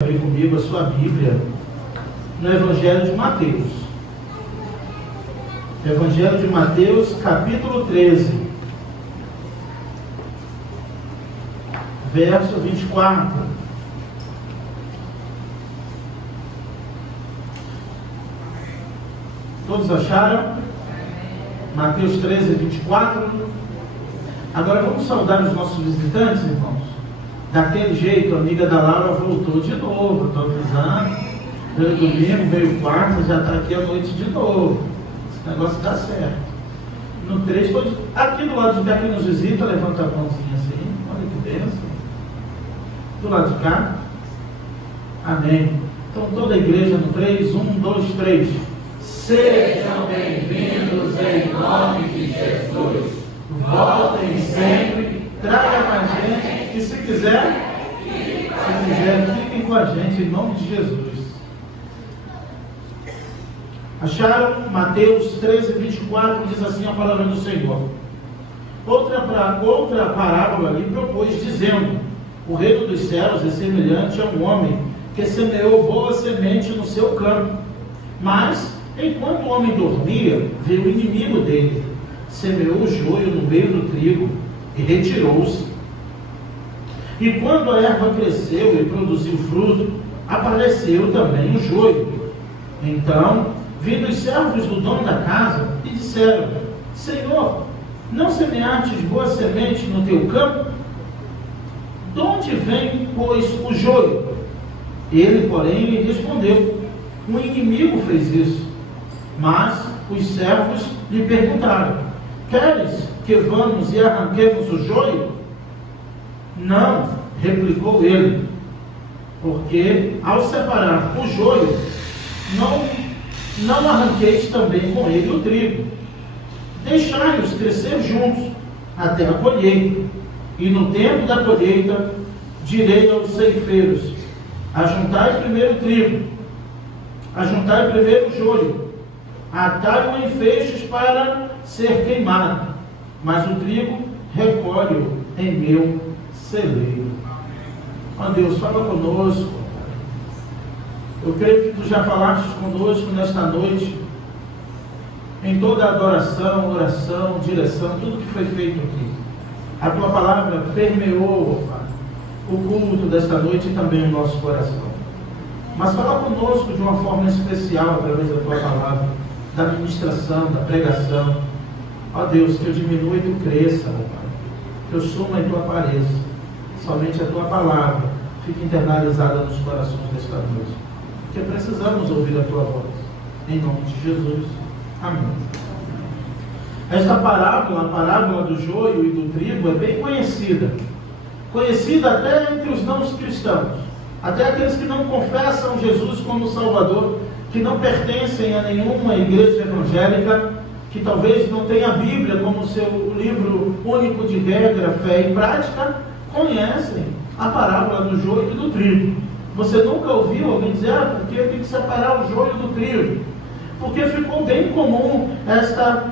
Abrir comigo a sua Bíblia no Evangelho de Mateus. Evangelho de Mateus, capítulo 13, verso 24. Todos acharam? Mateus 13, 24. Agora vamos saudar os nossos visitantes, irmãos. Daquele jeito, a amiga da Laura voltou de novo. Estou avisando. Veio domingo, veio quarta, já está aqui à noite de novo. Esse negócio dá certo. No 3, aqui do lado de cá, quem nos visita, levanta a mãozinha assim. Olha que bênção. Do lado de cá. Amém. Então toda a igreja no 3, 1, 2, 3. Sejam bem-vindos em nome de Jesus. Voltem sempre, traga mais gente. E se quiser, fiquem com a gente em nome de Jesus. Acharam? Mateus 13, 24 diz assim a palavra do Senhor. Outra parábola lhe propôs, dizendo: o reino dos céus é semelhante a um homem que semeou boa semente no seu campo. Mas, enquanto o homem dormia, veio o inimigo dele, semeou o joio no meio do trigo e retirou-se. E quando a erva cresceu e produziu fruto, apareceu também o joio. Então, vindo os servos do dono da casa e disseram: Senhor, não semeastes boa semente no teu campo? De onde vem, pois, o joio? Ele, porém, lhe respondeu: um inimigo fez isso. Mas os servos lhe perguntaram: queres que vamos e arranquemos o joio? Não, replicou ele, porque ao separar o joio, não arranqueis também com ele o trigo. Deixai-os crescer juntos até a colheita. E no tempo da colheita, direi aos ceifeiros: ajuntai primeiro o trigo, ajuntai primeiro o joio, atai-o em feixes para ser queimado, mas o trigo recolhe-o em meu celeiro. Ó Deus, fala conosco. Eu creio que tu já falaste conosco nesta noite, em toda a adoração, oração, direção, tudo que foi feito aqui. A tua palavra permeou, Pai, o culto desta noite e também o nosso coração. Mas fala conosco de uma forma especial através da tua palavra, da ministração, da pregação. Ó Deus, que eu diminua e tu cresça, Pai. Que eu suma e tu apareça. Somente a tua palavra fique internalizada nos corações desta noite. Porque precisamos ouvir a tua voz. Em nome de Jesus. Amém. Esta parábola, a parábola do joio e do trigo, é bem conhecida. Conhecida até entre os não cristãos. Até aqueles que não confessam Jesus como Salvador, que não pertencem a nenhuma igreja evangélica, que talvez não tenha a Bíblia como seu livro único de regra, fé e prática, conhecem a parábola do joio e do trigo. Você nunca ouviu alguém dizer: porque tem que separar o joio do trigo? Porque ficou bem comum esta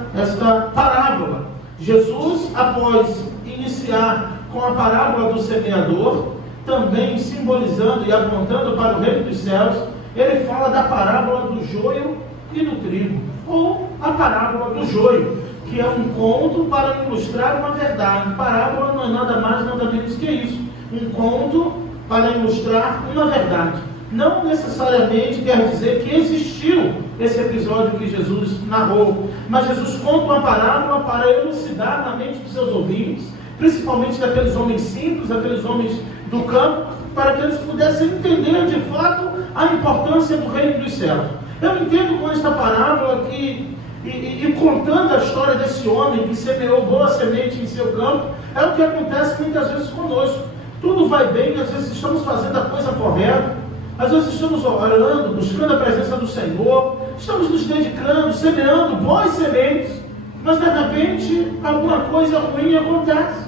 parábola. Jesus, após iniciar com a parábola do semeador, também simbolizando e apontando para o reino dos céus, ele fala da parábola do joio e do trigo, ou a parábola do joio, que é um conto para ilustrar uma verdade. Parábola não é nada mais, nada menos que isso. Um conto para ilustrar uma verdade. Não necessariamente quer dizer que existiu esse episódio que Jesus narrou, mas Jesus conta uma parábola para elucidar na mente dos seus ouvintes, principalmente daqueles homens simples, daqueles homens do campo, para que eles pudessem entender de fato a importância do reino dos céus. Eu entendo com esta parábola que, e contando a história desse homem que semeou boa semente em seu campo, é o que acontece muitas vezes conosco. Tudo vai bem, às vezes estamos fazendo a coisa correta, às vezes estamos orando, buscando a presença do Senhor, estamos nos dedicando, semeando boas sementes, mas de repente alguma coisa ruim acontece.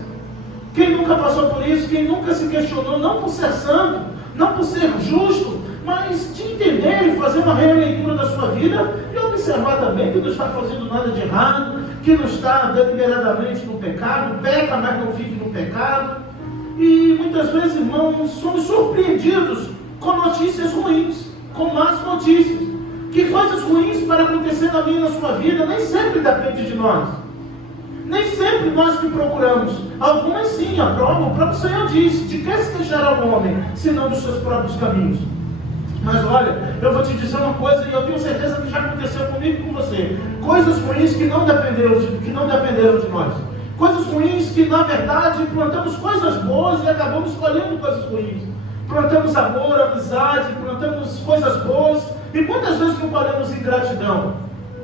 Quem nunca passou por isso, quem nunca se questionou, não por ser santo, não por ser justo, mas de entender e fazer uma releitura da sua vida e observar também que não está fazendo nada de errado, que não está deliberadamente no pecado, peca, mas não vive no pecado. E muitas vezes, irmãos, somos surpreendidos com notícias ruins, com más notícias. Que coisas ruins para acontecer na minha e na sua vida nem sempre depende de nós. Nem sempre nós que procuramos. Algumas sim, o próprio Senhor disse: de que se queixará o homem, senão dos seus próprios caminhos? Mas olha, eu vou te dizer uma coisa, e eu tenho certeza que já aconteceu comigo e com você. Coisas ruins que não dependeram de nós. Coisas ruins que, na verdade, plantamos coisas boas e acabamos colhendo coisas ruins. Plantamos amor, amizade, plantamos coisas boas. E quantas vezes não colhemos ingratidão?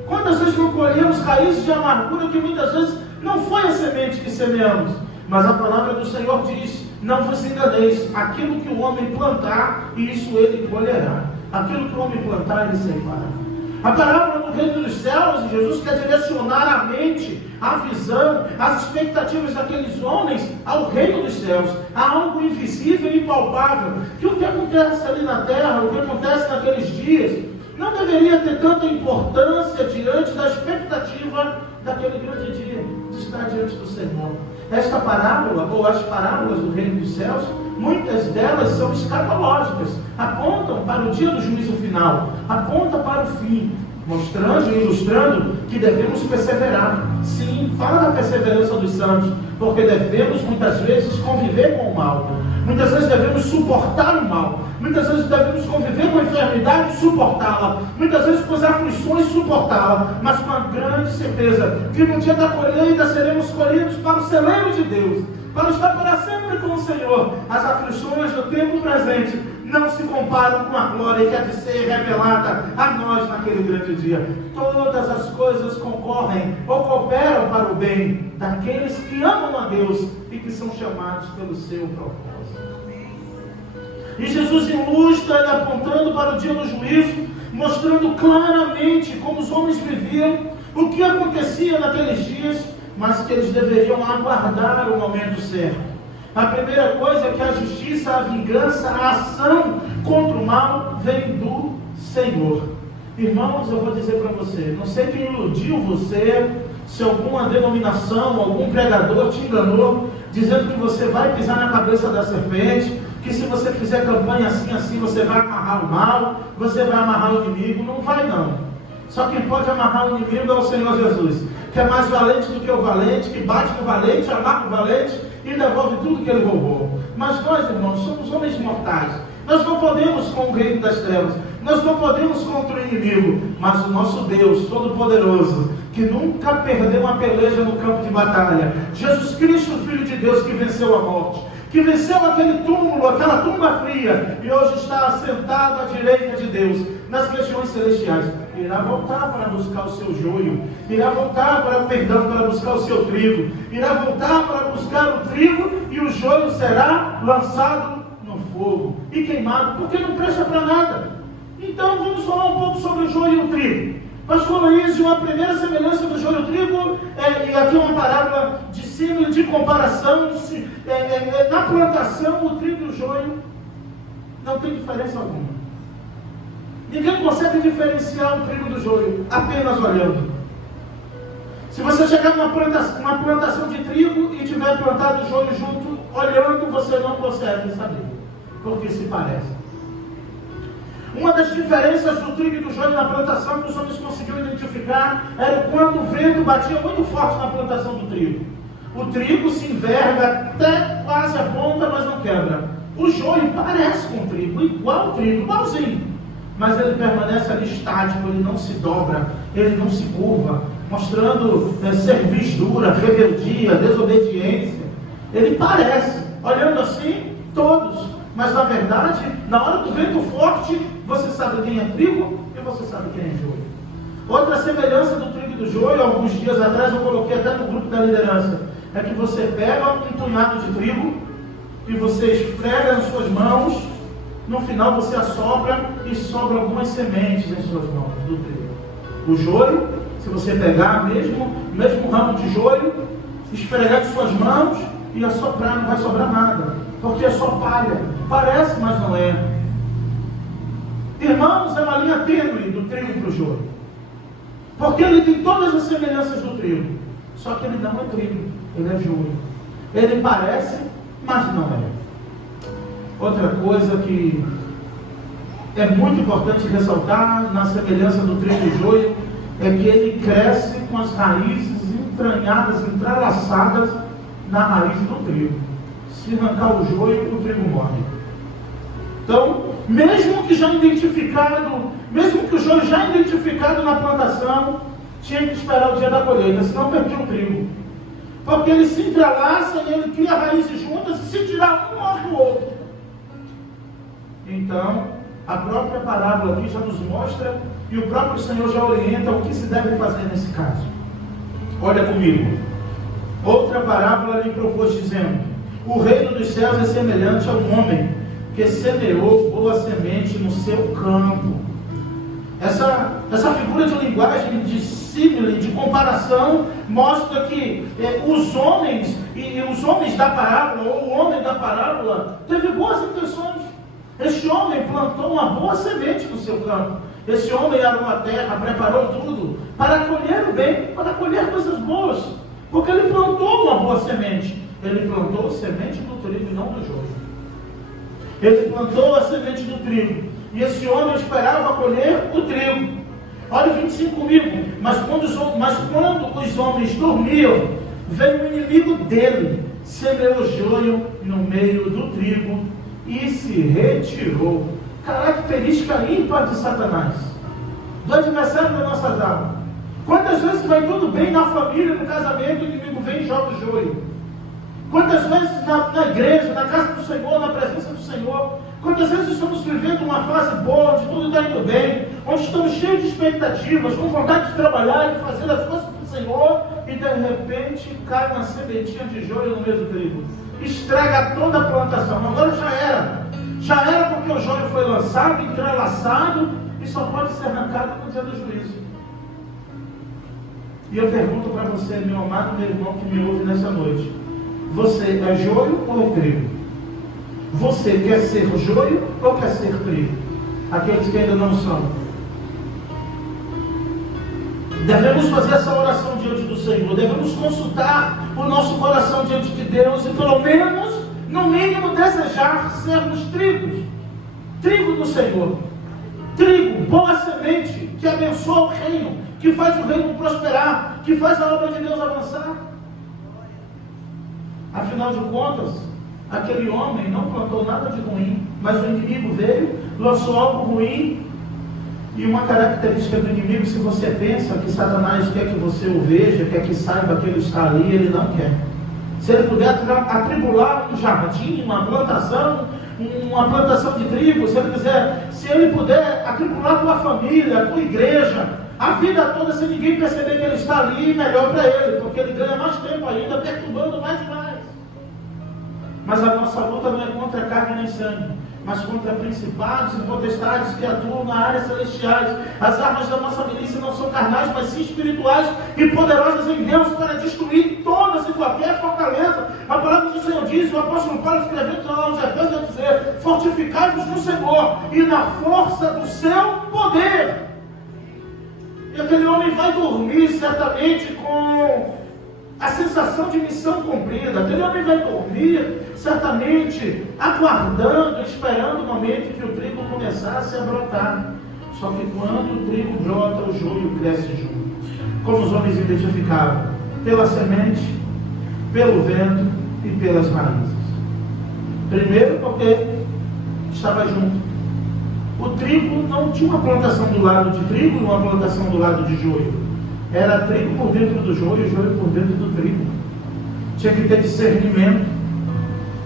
Quantas vezes não colhemos raízes de amargura que muitas vezes não foi a semente que semeamos? Mas a palavra do Senhor diz: não vos enganeis, aquilo que o homem plantar, isso ele colherá. Aquilo que o homem plantar, ele ceifará. A parábola do reino dos céus, Jesus quer direcionar a mente, a visão, as expectativas daqueles homens ao reino dos céus, a algo invisível e impalpável, que o que acontece ali na terra, o que acontece naqueles dias, não deveria ter tanta importância diante da expectativa daquele grande dia, de estar diante do Senhor. Esta parábola, ou as parábolas do reino dos céus, muitas delas são escatológicas, apontam para o dia do juízo final, apontam para o fim, mostrando e ilustrando que devemos perseverar. Sim, fala da perseverança dos santos, porque devemos muitas vezes conviver com o mal, muitas vezes devemos suportar o mal, muitas vezes devemos conviver com a enfermidade e suportá-la, muitas vezes com as aflições suportá-la, mas com a grande certeza que no dia da colheita seremos colhidos para o celeiro de Deus, para estar para sempre com o Senhor. As aflições do tempo presente não se comparam com a glória que há de ser revelada a nós naquele grande dia. Todas as coisas concorrem ou cooperam para o bem daqueles que amam a Deus e que são chamados pelo seu propósito. E Jesus ilustra, ele apontando para o dia do juízo, mostrando claramente como os homens viviam, o que acontecia naqueles dias, mas que eles deveriam aguardar o momento certo. A primeira coisa é que a justiça, a vingança, a ação contra o mal vem do Senhor. Irmãos, eu vou dizer para você, não sei quem iludiu você, se alguma denominação, algum pregador te enganou, dizendo que você vai pisar na cabeça da serpente, que se você fizer campanha assim, você vai amarrar o mal, você vai amarrar o inimigo. Não vai não. Só quem pode amarrar o inimigo é o Senhor Jesus, que é mais valente do que o valente, que bate no valente, amarra o valente e devolve tudo que ele roubou. Mas nós, irmãos, somos homens mortais. Nós não podemos com o reino das trevas, nós não podemos contra o inimigo, mas o nosso Deus Todo-Poderoso, que nunca perdeu uma peleja no campo de batalha, Jesus Cristo, Filho de Deus, que venceu a morte, que venceu aquele túmulo, aquela tumba fria, e hoje está assentado à direita de Deus, nas regiões celestiais, irá voltar para buscar o seu joio, irá voltar para o perdão, para buscar o seu trigo, irá voltar para buscar o trigo, e o joio será lançado no fogo e queimado, porque não presta para nada. Então vamos falar um pouco sobre o joio e o trigo. Pastor Luiz, uma primeira semelhança do joio e o trigo, e aqui uma parábola de símile, de comparação, na plantação, o trigo e o joio não tem diferença alguma. Ninguém consegue diferenciar o trigo do joio, apenas olhando. Se você chegar numa plantação de trigo e tiver plantado o joio junto, olhando, você não consegue saber, porque se parece. Uma das diferenças do trigo e do joio na plantação que os homens conseguiram identificar era quando o vento batia muito forte na plantação do trigo. O trigo se enverga até quase a ponta, mas não quebra. O joio parece com o trigo, igual ao trigo, igualzinho. Mas ele permanece ali estático, ele não se dobra, ele não se curva, mostrando cerviz dura, rebeldia, desobediência. Ele parece, olhando assim, todos. Mas na verdade, na hora do vento forte, você sabe quem é trigo e você sabe quem é joio. Outra semelhança do trigo e do joio, alguns dias atrás eu coloquei até no grupo da liderança, é que você pega um punhado de trigo e você esfrega nas suas mãos, no final você assopra e sobra algumas sementes em suas mãos do trigo. O joio, se você pegar mesmo ramo de joio, esfregar em suas mãos e assoprar, não vai sobrar nada, porque é só palha. Parece, mas não é. Irmãos, é uma linha tênue do trigo para o joio, porque ele tem todas as semelhanças do trigo, só que ele não é trigo, ele é joio. Ele parece, mas não é. Outra coisa que é muito importante ressaltar, na semelhança do trigo e joio, é que ele cresce com as raízes entranhadas, entrelaçadas na raiz do trigo. Se arrancar o joio, o trigo morre. Então, mesmo que o joio já identificado na plantação, tinha que esperar o dia da colheita, senão perdia o trigo. Porque ele se entrelaça e ele cria raízes juntas, e se tirar um, morre o outro. Então, a própria parábola aqui já nos mostra, e o próprio Senhor já orienta o que se deve fazer nesse caso. Olha comigo. Outra parábola lhe propôs dizendo: o reino dos céus é semelhante a um homem que semeou boa semente no seu campo. Essa figura de linguagem, de símile, de comparação, mostra que os homens da parábola, ou o homem da parábola, teve boas intenções. Este homem plantou uma boa semente no seu campo. Esse homem arou a terra, preparou tudo para colher o bem, para colher coisas boas, porque ele plantou uma boa semente. Ele plantou a semente do trigo e não do joio. Ele plantou a semente do trigo, e esse homem esperava colher o trigo. Olha o 25 comigo. Mas quando os homens dormiam, veio o inimigo dele, semeou joio no meio do trigo e se retirou. Característica ímpar de Satanás, do adversário das nossas almas. Quantas vezes vai tudo bem na família, no casamento, o inimigo vem e joga o joio? Quantas vezes na igreja, na casa do Senhor, na presença do Senhor, quantas vezes estamos vivendo uma fase boa, onde tudo está indo bem, onde estamos cheios de expectativas, com vontade de trabalhar e fazer as coisas para o Senhor, e de repente cai uma sementinha de joio no meio do trigo, estraga toda a plantação. Agora já era porque o joio foi lançado, entrelaçado, e só pode ser arrancado no dia do juízo. E eu pergunto para você, meu amado, meu irmão que me ouve nessa noite: você é joio ou é trigo? Você quer ser joio ou quer ser trigo? Aqueles que ainda não são. Devemos fazer essa oração diante do Senhor. Devemos consultar o nosso coração diante de Deus e pelo menos, no mínimo, desejar sermos trigos. Trigo do Senhor. Trigo, boa semente, que abençoa o reino, que faz o reino prosperar, que faz a obra de Deus avançar. Afinal de contas, aquele homem não plantou nada de ruim, mas o inimigo veio, lançou algo ruim. E uma característica do inimigo, se você pensa que Satanás quer que você o veja, quer que saiba que ele está ali, ele não quer. Se ele puder atribular um jardim, uma plantação de trigo, se ele puder atribular a tua família, a tua igreja, a vida toda, se ninguém perceber que ele está ali, melhor para ele, porque ele ganha mais tempo ainda, perturbando mais e mais. Mas a nossa luta não é contra carne nem sangue, mas contra principados e potestades que atuam na área celestiais. As armas da nossa milícia não são carnais, mas sim espirituais e poderosas em Deus para destruir todas e qualquer fortaleza. A palavra do Senhor diz, o apóstolo Paulo escrevendo aos Efésios, vai dizer: fortificai-vos no Senhor e na força do seu poder. E aquele homem vai dormir certamente com a sensação de missão cumprida. Aquele homem vai dormir certamente aguardando, esperando o momento que o trigo começasse a brotar. Só que quando o trigo brota, o joio cresce junto. Como os homens identificavam? Pela semente, pelo vento e pelas raízes. Primeiro porque estava junto. O trigo não tinha uma plantação do lado de trigo e uma plantação do lado de joio. Era trigo por dentro do joio e joio por dentro do trigo. Tinha que ter discernimento,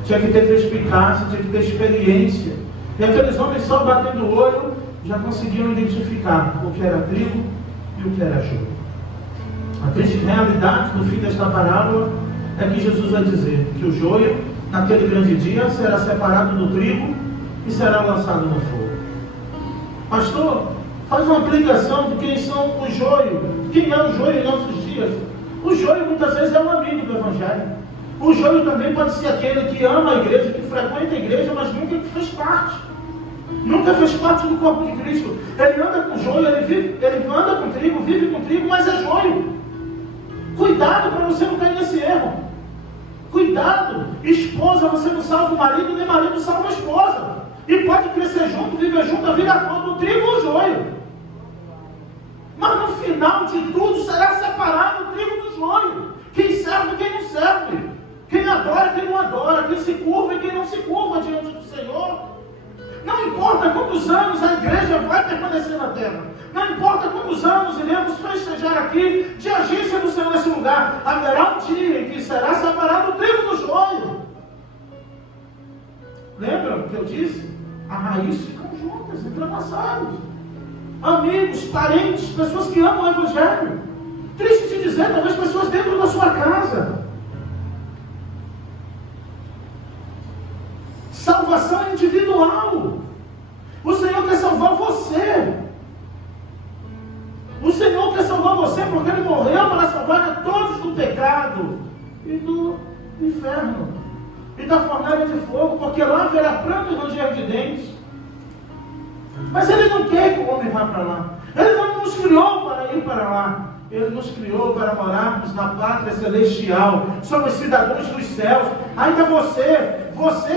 tinha que ter perspicácia, tinha que ter experiência. E aqueles homens só batendo o olho já conseguiam identificar o que era trigo e o que era joio. A triste realidade do fim desta parábola é que Jesus vai dizer que o joio, naquele grande dia, será separado do trigo e será lançado no fogo. Pastor, faz uma aplicação de quem são o joio. Quem é o joio em nossos dias? O joio muitas vezes é um amigo do Evangelho. O joio também pode ser aquele que ama a igreja, que frequenta a igreja, mas nunca fez parte. Nunca fez parte do corpo de Cristo. Ele anda com joio, ele anda com trigo, vive com trigo, mas é joio. Cuidado para você não cair nesse erro. Cuidado, esposa, você não salva o marido, nem marido salva a esposa. E pode crescer junto, viver junto a vida toda, o trigo e o joio. Mas no final de tudo será separado o trigo do joio. Quem serve e quem não serve. Quem adora e quem não adora. Quem se curva e quem não se curva diante do Senhor. Não importa quantos anos a igreja vai permanecer na terra. Não importa quantos anos iremos festejar aqui de agência do Senhor nesse lugar. Haverá um dia em que será separado o trigo do joio. Lembra o que eu disse? A raiz ficam juntas, entrelaçadas. Amigos, parentes, pessoas que amam o Evangelho. Triste te dizer, talvez pessoas dentro da sua casa. Salvação individual. O Senhor quer salvar você. O Senhor quer salvar você porque Ele morreu para salvar a todos do pecado e do inferno e da fornalha de fogo, porque lá haverá pranto e ranger de dentes. Mas Ele não quer que o homem vá para lá. Ele não nos criou para ir para lá. Ele nos criou para morarmos na pátria celestial. Somos cidadãos dos céus. Ainda você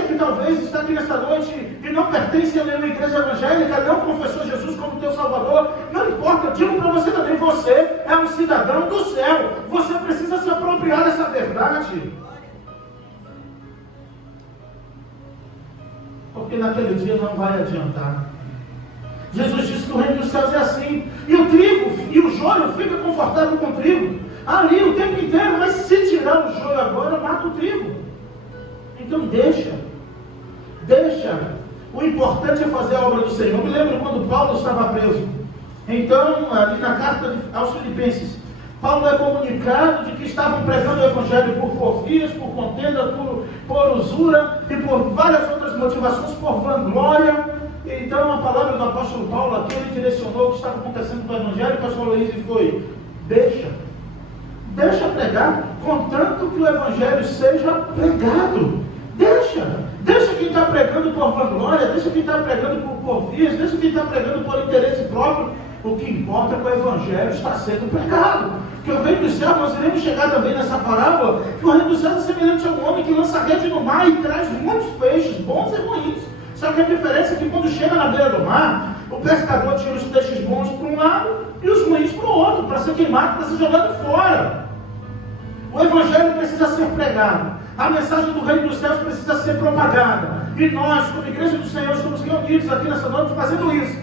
que talvez está aqui nesta noite e não pertence a nenhuma igreja evangélica, não confessou Jesus como teu Salvador, não importa, eu digo para você também, você é um cidadão do céu. Você precisa se apropriar dessa verdade. Porque naquele dia não vai adiantar. Jesus disse que o reino dos céus é assim. E o trigo e o joio fica confortável com o trigo. Ali o tempo inteiro, mas se tirar o joio agora, mata o trigo. Então deixa. O importante é fazer a obra do Senhor. Eu me lembro quando Paulo estava preso. Então, ali na carta aos Filipenses, Paulo é comunicado de que estavam pregando o Evangelho por porfias, por contenda, por usura e por várias outras motivações, por vanglória. Então a palavra do apóstolo Paulo aqui, ele direcionou o que estava acontecendo com o Evangelho, o pastor Luiz, e foi: deixa pregar, contanto que o Evangelho seja pregado. Deixa quem está pregando por vanglória, deixa quem está pregando por porfias, deixa quem está pregando por interesse próprio. O que importa é que o Evangelho está sendo pregado. Que o reino dos céus, nós iremos chegar também nessa parábola, que o reino dos céus é semelhante a um homem que lança rede no mar e traz muitos peixes, bons e ruins. Só que a diferença é que quando chega na beira do mar, o pescador tira os peixes bons para um lado e os ruins para o outro, para ser queimado, para ser jogado fora. O Evangelho precisa ser pregado. A mensagem do reino dos céus precisa ser propagada. E nós, como igreja do Senhor, estamos reunidos aqui nessa noite fazendo isso.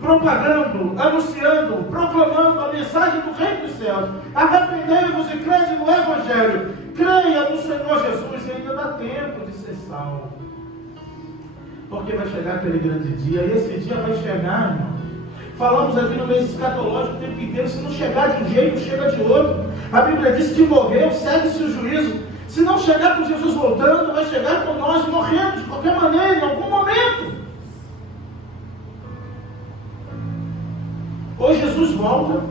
Propagando, anunciando, proclamando a mensagem do reino dos céus. Arrependei-vos e crede no Evangelho. Creia no Senhor Jesus e ainda dá tempo de ser salvo. Porque vai chegar aquele grande dia, e esse dia vai chegar, irmão. Falamos aqui no mês escatológico o tempo inteiro, se não chegar de um jeito, chega de outro. A Bíblia diz que morreu, segue-se o juízo. Se não chegar com Jesus voltando, vai chegar com nós morrendo de qualquer maneira, em algum momento. Ou Jesus volta,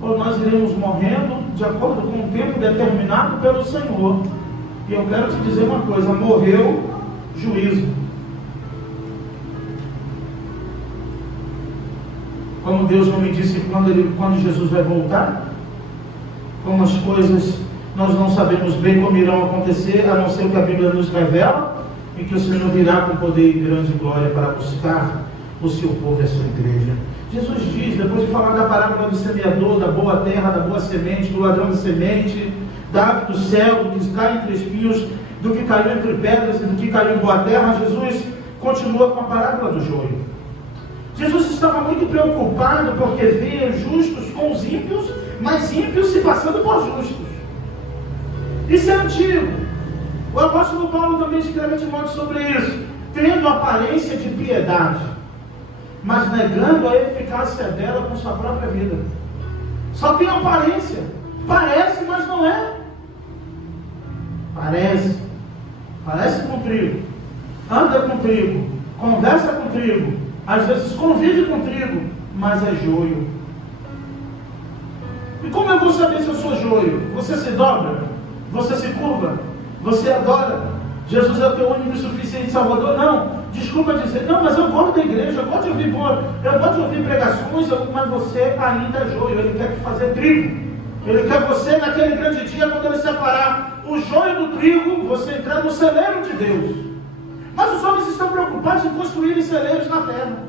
ou nós iremos morrendo de acordo com o tempo determinado pelo Senhor. E eu quero te dizer uma coisa: morreu, juízo. Como Deus não me disse quando Jesus vai voltar, como as coisas nós não sabemos bem como irão acontecer, a não ser o que a Bíblia nos revela, e que o Senhor virá com poder e grande glória para buscar o seu povo e a sua igreja. Jesus diz, depois de falar da parábola do semeador, da boa terra, da boa semente, do ladrão de semente, da ave do céu, do que cai entre espinhos, do que caiu entre pedras e do que caiu em boa terra, Jesus continua com a parábola do joio. Jesus estava muito preocupado porque via justos com os ímpios, mas ímpios se passando por justos. Isso é antigo. O apóstolo Paulo também escreve de modo sobre isso, tendo aparência de piedade, mas negando a eficácia dela com sua própria vida. Só tem aparência. Parece, mas não é. Parece com trigo, anda com trigo, conversa com trigo, às vezes convive com trigo, mas é joio. E como eu vou saber se eu sou joio? Você se dobra? Você se curva? Você adora? Jesus é o teu único e suficiente Salvador? Não. Desculpa dizer, não, mas eu gosto da igreja, eu gosto de ouvir pregações, mas você ainda é joio. Ele quer te fazer trigo. Ele quer você naquele grande dia, quando ele separar o joio do trigo, você entrar no celeiro de Deus. Mas os homens estão preocupados em construir celeiros na terra.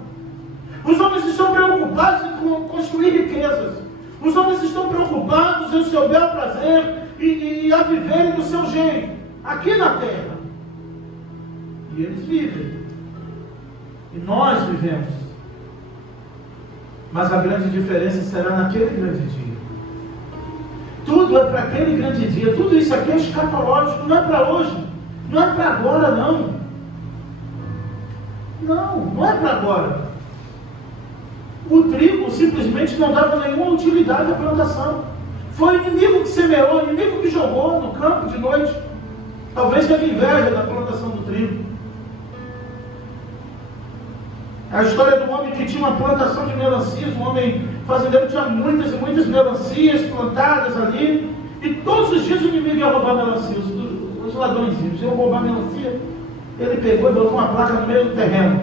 Os homens estão preocupados em construir riquezas. Os homens estão preocupados em seu bel prazer e a viverem do seu jeito, aqui na terra. E eles vivem. E nós vivemos. Mas a grande diferença será naquele grande dia. Tudo é para aquele grande dia. Tudo isso aqui é escatológico, não é para hoje. Não é para agora, não. Não é para agora. O trigo simplesmente não dava nenhuma utilidade à plantação. Foi o inimigo que semeou, o inimigo que jogou no campo de noite. Talvez teve inveja da plantação do trigo. A história do homem que tinha uma plantação de melancias, um homem fazendeiro tinha muitas e muitas melancias plantadas ali, e todos os dias o inimigo ia roubar melancias, os ladrõezinhos iam roubar melancia. Ele pegou e botou uma placa no meio do terreno.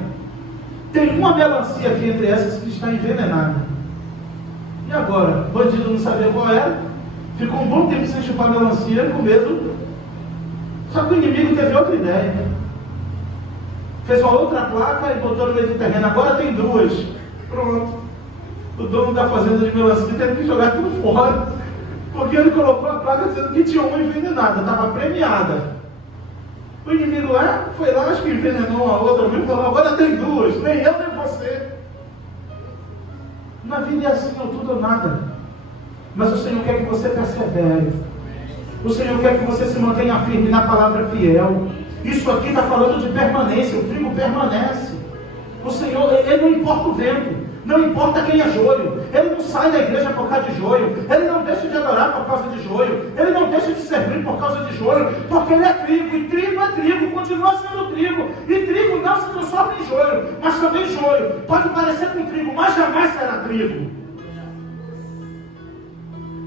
Tem uma melancia aqui entre essas que está envenenada. E agora? O bandido não sabia qual era, ficou um bom tempo sem chupar melancia, com medo. Só que o inimigo teve outra ideia. Fez uma outra placa e botou no meio do terreno. Agora tem duas. Pronto. O dono da fazenda de melancia teve que jogar tudo fora, porque ele colocou a placa dizendo que tinha uma envenenada, estava premiada. O inimigo lá foi lá, acho que envenenou a outra, e falou: agora tem duas, nem eu nem você. Na vida é assim, ou tudo ou nada. Mas o Senhor quer que você persevere. O Senhor quer que você se mantenha firme na palavra fiel. Isso aqui está falando de permanência. O trigo permanece. O Senhor, Ele não importa o vento, não importa quem é joio. Ele não sai da igreja por causa de joio. Ele não deixa de adorar por causa de joio. Ele não deixa de servir por causa de joio, porque Ele é trigo. E trigo é trigo, continua sendo trigo. E trigo não se transforma em joio, mas também joio. Pode parecer com trigo, mas jamais será trigo.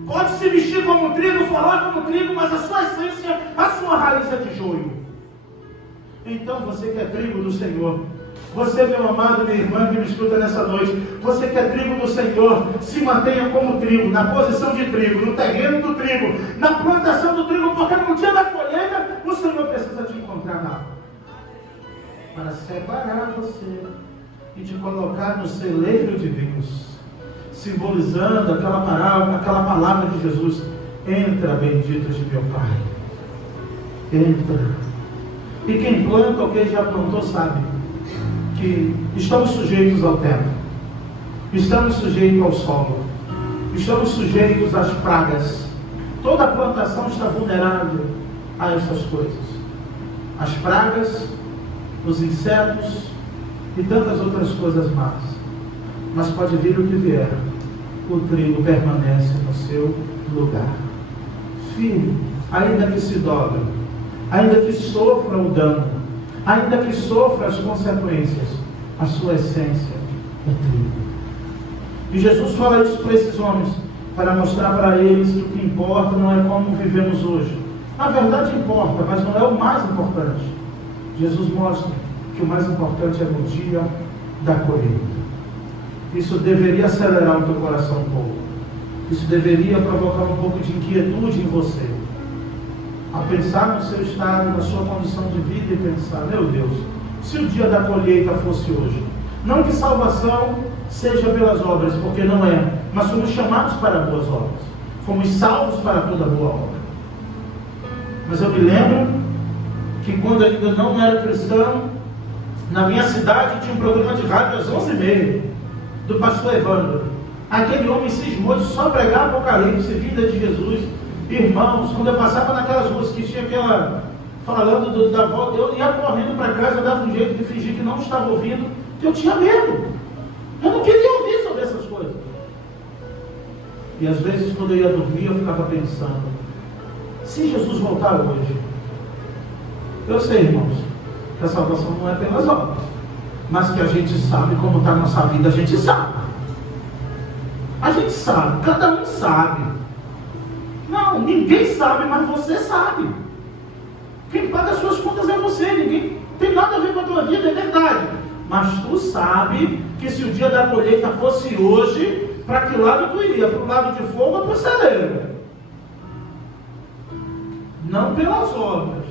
Pode se vestir como trigo, falar como trigo, mas a sua essência, a sua raiz é de joio. Então você que é trigo do Senhor, você, meu amado, minha irmã que me escuta nessa noite, você que é trigo do Senhor, se mantenha como trigo, na posição de trigo, no terreno do trigo, na plantação do trigo, porque no dia da colheita o Senhor precisa te encontrar lá para separar você e te colocar no celeiro de Deus, simbolizando aquela palavra de Jesus: entra, bendito de meu Pai, entra. E quem planta ou quem já plantou sabe que estamos sujeitos ao tempo, estamos sujeitos ao solo, estamos sujeitos às pragas. Toda a plantação está vulnerável a essas coisas. As pragas, os insetos e tantas outras coisas más. Mas pode vir o que vier, o trigo permanece no seu lugar, firme, ainda que se dobre, ainda que sofra o dano, ainda que sofra as consequências, a sua essência é trigo. E Jesus fala isso para esses homens, para mostrar para eles que o que importa não é como vivemos hoje. Na verdade importa, mas não é o mais importante. Jesus mostra que o mais importante é no dia da colheita. Isso deveria acelerar o teu coração um pouco. Isso deveria provocar um pouco de inquietude em você, a pensar no seu estado, na sua condição de vida, e pensar: meu Deus, se o dia da colheita fosse hoje. Não que salvação seja pelas obras, porque não é, mas fomos chamados para boas obras, fomos salvos para toda boa obra. Mas eu me lembro que quando ainda não era cristão, na minha cidade tinha um programa de rádio às 11h30 do pastor Evandro. Aquele homem cismou de só pregar Apocalipse, vida de Jesus. Irmãos, quando eu passava naquelas ruas que tinha aquela, falando da volta, eu ia correndo para casa, eu dava um jeito de fingir que não estava ouvindo, que eu tinha medo. Eu não queria ouvir sobre essas coisas. E às vezes quando eu ia dormir, eu ficava pensando: se Jesus voltar hoje, eu sei, irmãos, que a salvação não é pelas obras, mas que a gente sabe como está a nossa vida, a gente sabe. A gente sabe, cada um sabe. Não, ninguém sabe, mas você sabe. Quem paga as suas contas é você, ninguém tem nada a ver com a tua vida, é verdade. Mas tu sabe que se o dia da colheita fosse hoje, para que lado tu iria? Para o lado de fogo ou para o celeiro? Não pelas obras,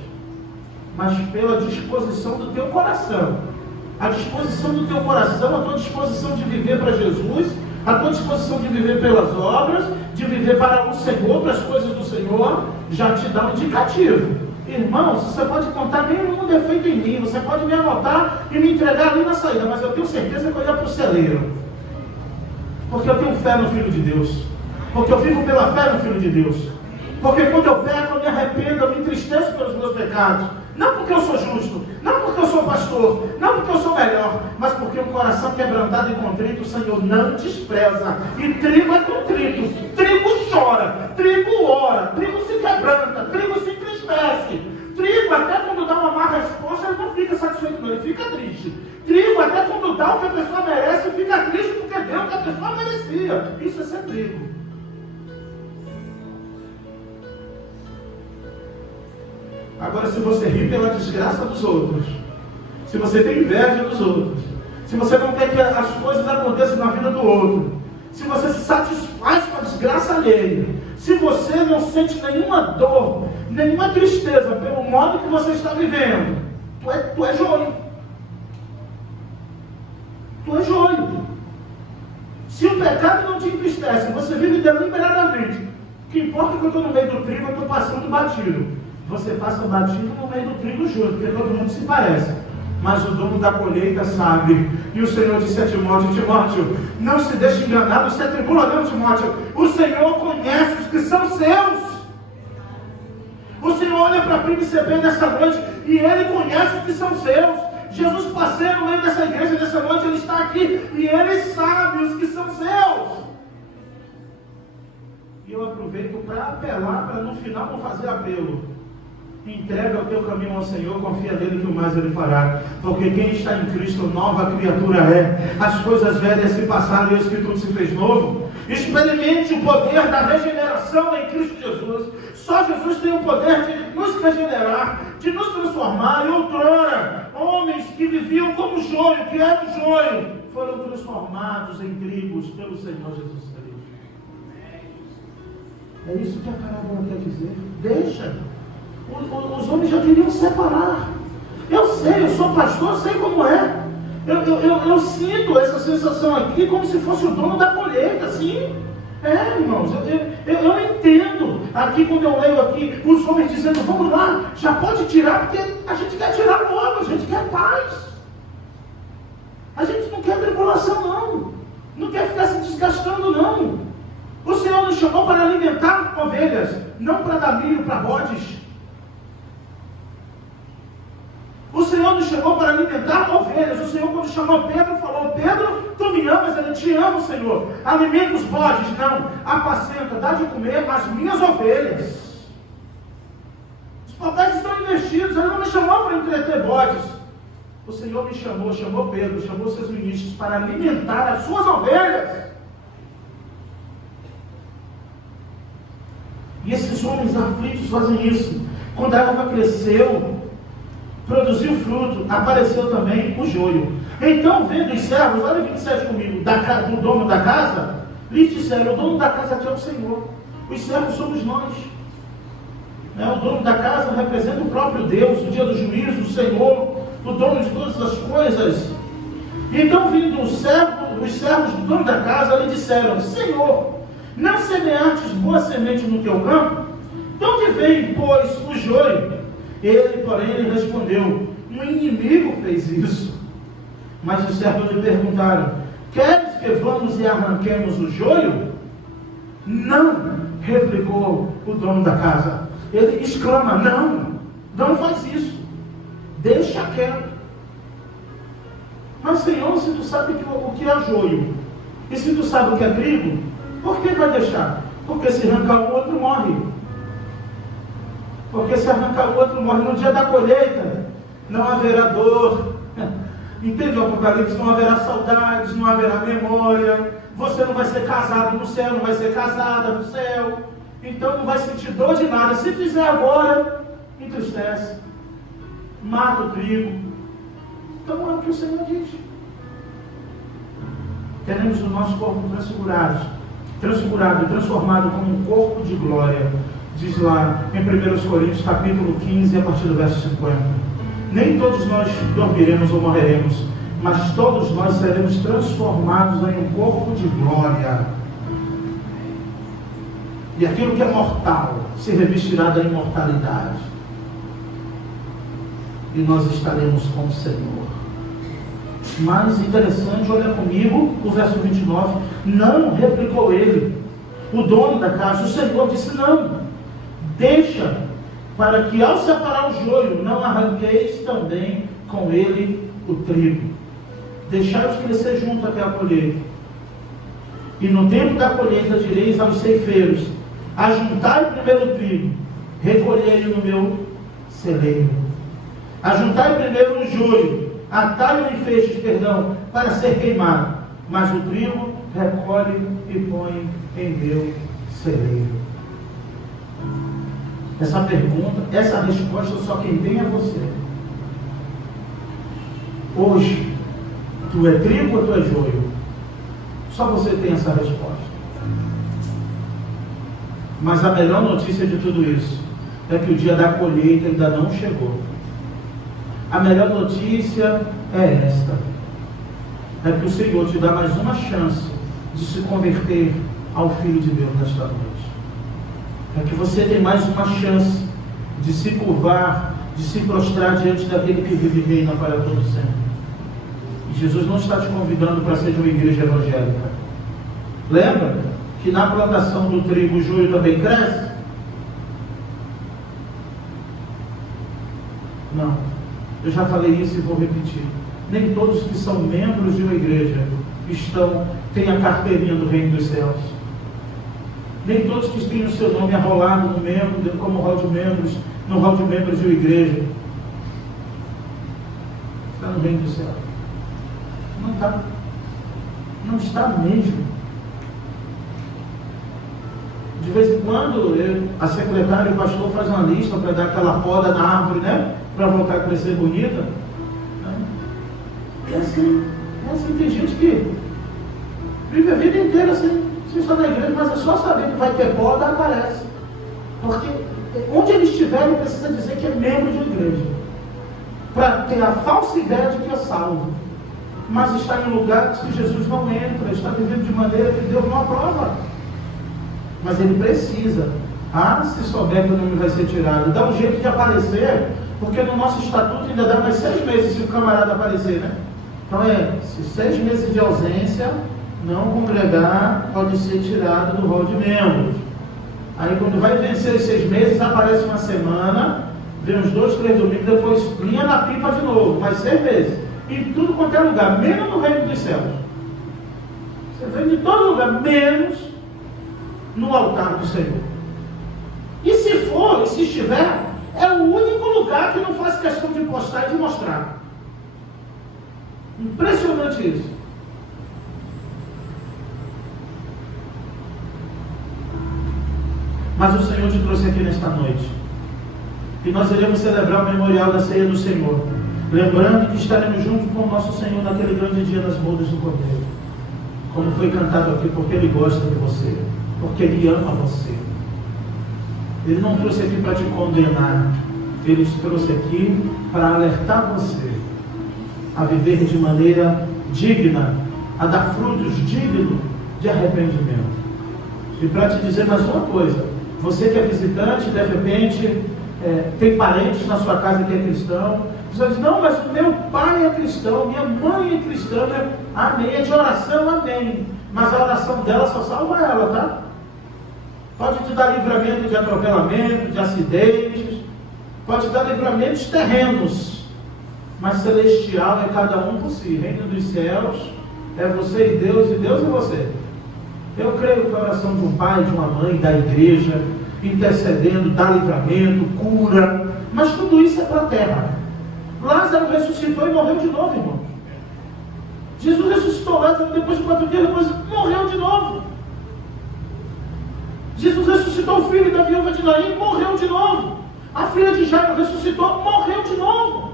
mas pela disposição do teu coração. A disposição do teu coração, a tua disposição de viver para Jesus, a tua disposição de viver pelas obras, de viver para o Senhor, para as coisas do Senhor, já te dá um indicativo. Irmãos, você pode contar nenhum defeito em mim, você pode me anotar e me entregar ali na saída, mas eu tenho certeza que eu ia para o celeiro. Porque eu tenho fé no Filho de Deus. Porque eu vivo pela fé no Filho de Deus. Porque quando eu peco, eu me arrependo, eu me entristeço pelos meus pecados. Não porque eu sou justo, não porque eu sou pastor, não porque eu sou melhor, mas porque um coração quebrantado e contrito, o Senhor não despreza. E trigo é contrito, trigo chora, trigo ora, trigo se quebranta, trigo se entristece. Trigo, até quando dá uma má resposta, ele não fica satisfeito, não, ele fica triste. Trigo, até quando dá o que a pessoa merece, fica triste porque deu o que a pessoa merecia. Isso é ser trigo. Agora, se você ri pela desgraça dos outros, se você tem inveja dos outros, se você não quer que as coisas aconteçam na vida do outro, se você se satisfaz com a desgraça alheia, se você não sente nenhuma dor, nenhuma tristeza pelo modo que você está vivendo, tu é joio. Tu é joio. Se o pecado não te entristece, você vive deliberadamente. O que importa é que eu estou no meio do trigo, eu estou passando batido. Você passa batido no meio do trigo junto, porque todo mundo se parece. Mas o dono da colheita sabe. E o Senhor disse a Timóteo: Timóteo, não se deixe enganar, não se atribula não, Timóteo. O Senhor conhece os que são seus. O Senhor olha para a Príncipe B nessa noite e Ele conhece os que são seus. Jesus passeia no meio dessa igreja nessa noite, Ele está aqui e Ele sabe os que são seus. E eu aproveito para apelar, para no final não fazer apelo. Entrega o teu caminho ao Senhor, confia nele que o mais Ele fará. Porque quem está em Cristo, nova criatura é. As coisas velhas se passaram e eis que tudo se fez novo. Experimente o poder da regeneração em Cristo Jesus. Só Jesus tem o poder de nos regenerar, de nos transformar. E outrora, homens que viviam como joio, que eram joio, foram transformados em trigos pelo Senhor Jesus Cristo. É isso que a parábola quer dizer. Deixa. Os homens já queriam separar. Eu sei, eu sou pastor, sei como é. Eu sinto essa sensação aqui como se fosse o dono da colheita, sim. Irmãos, eu entendo. Aqui quando eu leio aqui, os homens dizendo: vamos lá, já pode tirar, porque a gente quer tirar logo, a gente quer paz. A gente não quer tribulação, não. Não quer ficar se desgastando, não. O Senhor nos chamou para alimentar ovelhas, não para dar milho para bodes. O Senhor nos chamou para alimentar ovelhas. O Senhor, quando chamou Pedro, falou: Pedro, tu me amas? Ele: te amo, Senhor. Alimenta os bodes? Não. Apacenta, dá de comer as minhas ovelhas. Os papéis estão investidos. Ele não me chamou para entreter bodes. O Senhor me chamou Pedro, chamou seus ministros para alimentar as suas ovelhas. E esses homens aflitos fazem isso. Quando a erva cresceu, produziu fruto, apareceu também o joio. Então, vendo os servos, olha 27 comigo, do dono da casa, lhes disseram: o dono da casa aqui é o Senhor. Os servos somos nós. O dono da casa representa o próprio Deus, o dia do juízo, o Senhor, o dono de todas as coisas. Então, vindo os servos do dono da casa, lhe disseram: Senhor, não semeastes boa semente no teu campo? De onde vem, pois, o joio? Ele, porém, lhe respondeu: um inimigo fez isso. Mas os servos lhe perguntaram: queres que vamos e arranquemos o joio? Não, replicou o dono da casa. Ele exclama: não faz isso, deixa quieto. Mas, Senhor, se tu sabe o que é joio, e se tu sabe o que é trigo, por que vai deixar? Porque se arrancar o outro, morre. Porque se arrancar o outro, morre. No dia da colheita, não haverá dor. Entende o Apocalipse? Não haverá saudades, não haverá memória. Você não vai ser casado no céu, não vai ser casada no céu. Então não vai sentir dor de nada. Se fizer agora, entristece. Mata o trigo. Então é o que o Senhor diz. Teremos o nosso corpo transfigurado e transformado como um corpo de glória. Diz lá em 1 Coríntios capítulo 15, a partir do verso 50. Nem todos nós dormiremos ou morreremos, mas todos nós seremos transformados em um corpo de glória. E aquilo que é mortal se revestirá da imortalidade. E nós estaremos com o Senhor. Mas interessante, olha comigo, o verso 29. Não, replicou ele, o dono da casa. O Senhor disse: não, deixa, para que ao separar o joio, não arranqueis também com ele o trigo. Deixai-os crescer junto até a colheita. E no tempo da colheita direis aos ceifeiros: ajuntai primeiro o trigo, recolhei-o no meu celeiro. Ajuntai primeiro o joio, atai-o em feixes, para ser queimado. Mas o trigo recolhe e põe em meu celeiro. Essa pergunta, essa resposta só quem tem é você. Hoje, tu é trigo ou tu é joio? Só você tem essa resposta. Mas a melhor notícia de tudo isso é que o dia da colheita ainda não chegou. A melhor notícia é esta: é que o Senhor te dá mais uma chance de se converter ao Filho de Deus nesta noite. É que você tem mais uma chance de se curvar, de se prostrar diante daquele que vive e reina para todo sempre. E Jesus não está te convidando para ser de uma igreja evangélica. Lembra que na plantação do trigo o joio também cresce? Não. Eu já falei isso e vou repetir. Nem todos que são membros de uma igreja têm a carteirinha do reino dos céus. Nem todos que têm o seu nome arrolado no membro, como hall de membros, no hall de membros de uma igreja, está no reino dos céus. Não está. Não está mesmo. De vez em quando, a secretária e o pastor faz uma lista para dar aquela poda na árvore, né? Para voltar a crescer bonita. É assim. Tem gente que vive a vida inteira assim. Você está na igreja, mas é só saber que vai ter poda, aparece. Porque onde ele estiver, ele precisa dizer que é membro de uma igreja. Para ter a falsa ideia de que é salvo. Mas está em lugares que Jesus não entra, está vivendo de maneira que Deus não aprova. Mas ele precisa. Se souber que o nome vai ser tirado, dá um jeito de aparecer, porque no nosso estatuto ainda dá mais 6 meses se o camarada aparecer, né? Então se 6 meses de ausência, não congregar, pode ser tirado do rol de membros. Aí quando vai vencer os 6 meses, aparece uma semana, vem uns 2, 3 domingos, depois linha na pipa de novo, mais 6 meses. Em tudo quanto é lugar, menos no reino dos céus. Você vem de todo lugar, menos no altar do Senhor. E se estiver, é o único lugar que não faz questão de postar e de mostrar. Impressionante isso. Mas o Senhor te trouxe aqui nesta noite. E nós iremos celebrar o memorial da ceia do Senhor, lembrando que estaremos juntos com o nosso Senhor naquele grande dia das bodas do Cordeiro. Como foi cantado aqui, porque Ele gosta de você, porque Ele ama você. Ele não trouxe aqui para te condenar, Ele te trouxe aqui para alertar você a viver de maneira digna, a dar frutos dignos de arrependimento. E para te dizer mais uma coisa: você que é visitante, de repente tem parentes na sua casa que é cristão, você diz: não, mas o meu pai é cristão, minha mãe é cristã, né? Amém, é de oração, amém. Mas a oração dela só salva ela, tá? Pode te dar livramento de atropelamento, de acidentes, pode te dar livramentos terrenos, mas celestial é cada um por si. Reino dos céus é você e Deus é você. Eu creio que a oração de um pai, de uma mãe, da igreja, intercedendo, dá livramento, cura, mas tudo isso é para a terra. Lázaro ressuscitou e morreu de novo, irmão. Jesus ressuscitou Lázaro depois de 4 dias, depois morreu de novo. Jesus ressuscitou o filho da viúva de Naim, morreu de novo. A filha de Jairo ressuscitou, morreu de novo.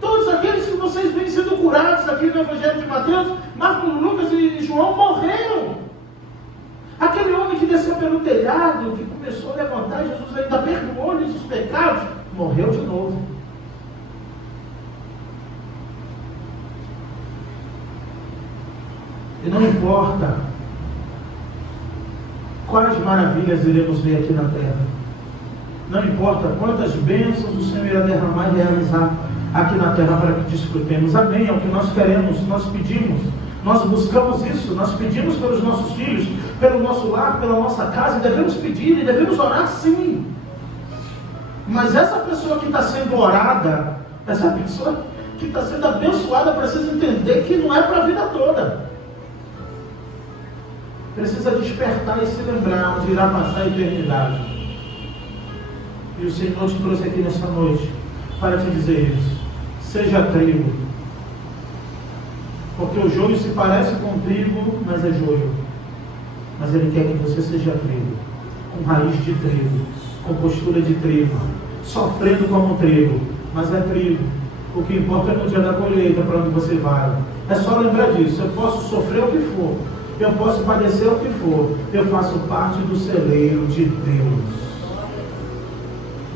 Todos aqueles que vocês vêm sendo curados aqui no Evangelho de Mateus, Marcos, Lucas e João morreram. Aquele homem que desceu pelo telhado, que começou a levantar, Jesus ainda perdoou-lhes os pecados, morreu de novo. E não importa quais maravilhas iremos ver aqui na terra. Não importa quantas bênçãos o Senhor irá derramar e realizar aqui na terra para que desfrutemos. Amém, é o que nós queremos, nós pedimos, nós buscamos isso, nós pedimos pelos nossos filhos, pelo nosso lar, pela nossa casa, e devemos pedir e devemos orar sim. Mas essa pessoa que está sendo orada, essa pessoa que está sendo abençoada, precisa entender que não é para a vida toda. Precisa despertar e se lembrar onde irá passar a eternidade. E o Senhor te trouxe aqui nesta noite para te dizer isso. Seja trigo. Porque o joio se parece com trigo, mas é joio. Mas Ele quer que você seja trigo. Com raiz de trigo. Com postura de trigo. Sofrendo como trigo. Mas é trigo. O que importa é no dia da colheita, para onde você vai. É só lembrar disso. Eu posso sofrer o que for. Eu posso padecer o que for. Eu faço parte do celeiro de Deus.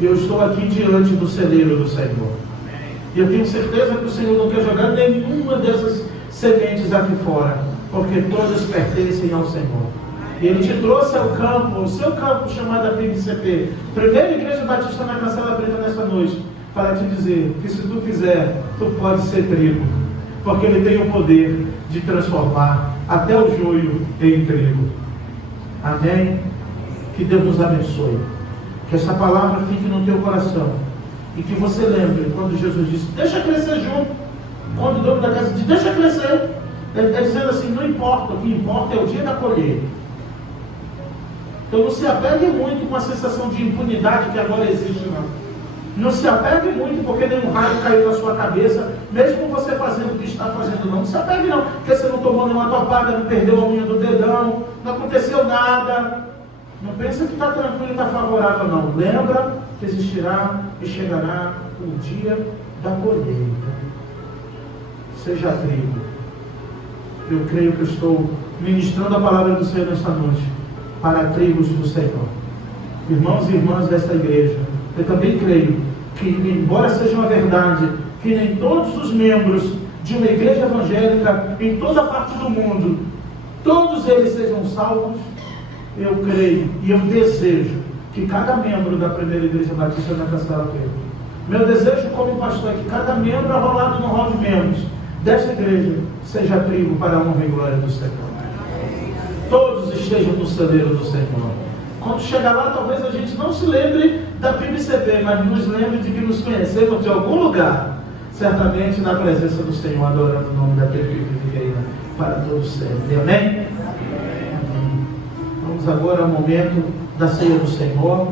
Eu estou aqui diante do celeiro do Senhor. E eu tenho certeza que o Senhor não quer jogar nenhuma dessas sementes aqui fora, porque todas pertencem ao Senhor. E Ele te trouxe ao campo, o seu campo chamado PIBCP, Primeira Igreja Batista na Cancela Preta, nesta noite, para te dizer que se tu quiser, tu pode ser trigo, porque Ele tem o poder de transformar até o joio em trigo. Amém? Que Deus nos abençoe. Que essa palavra fique no teu coração. E que você lembre quando Jesus disse, deixa crescer junto. Quando o dono da casa disse, deixa crescer. Ele está dizendo assim, não importa, o que importa é o dia da colheita. Então não se apegue muito com a sensação de impunidade que agora existe, não. Não se apegue muito porque nenhum raio caiu na sua cabeça, mesmo você fazendo o que está fazendo, não. Não se apegue não, porque você não tomou nenhuma topada, não perdeu a unha do dedão, não aconteceu nada. Não pensa que está tranquilo e está favorável, não. Lembra que existirá e chegará o dia da colheita. Seja trigo. Eu creio que eu estou ministrando a palavra do Senhor nesta noite para trigos do Senhor. Irmãos e irmãs desta igreja, eu também creio que, embora seja uma verdade, que nem todos os membros de uma igreja evangélica em toda parte do mundo, todos eles sejam salvos. Eu creio e eu desejo que cada membro da Primeira Igreja Batista na Cancela Preta, meu desejo como pastor é que cada membro arrolado no rol de membros desta igreja seja trigo para a honra e glória do Senhor. Todos estejam no celeiro do Senhor. Quando chegar lá, talvez a gente não se lembre da PIBCP, mas nos lembre de que nos conhecemos de algum lugar, certamente na presença do Senhor, adorando o nome daquele que vive e reina para todos sempre. Amém? Vamos agora ao momento da ceia do Senhor.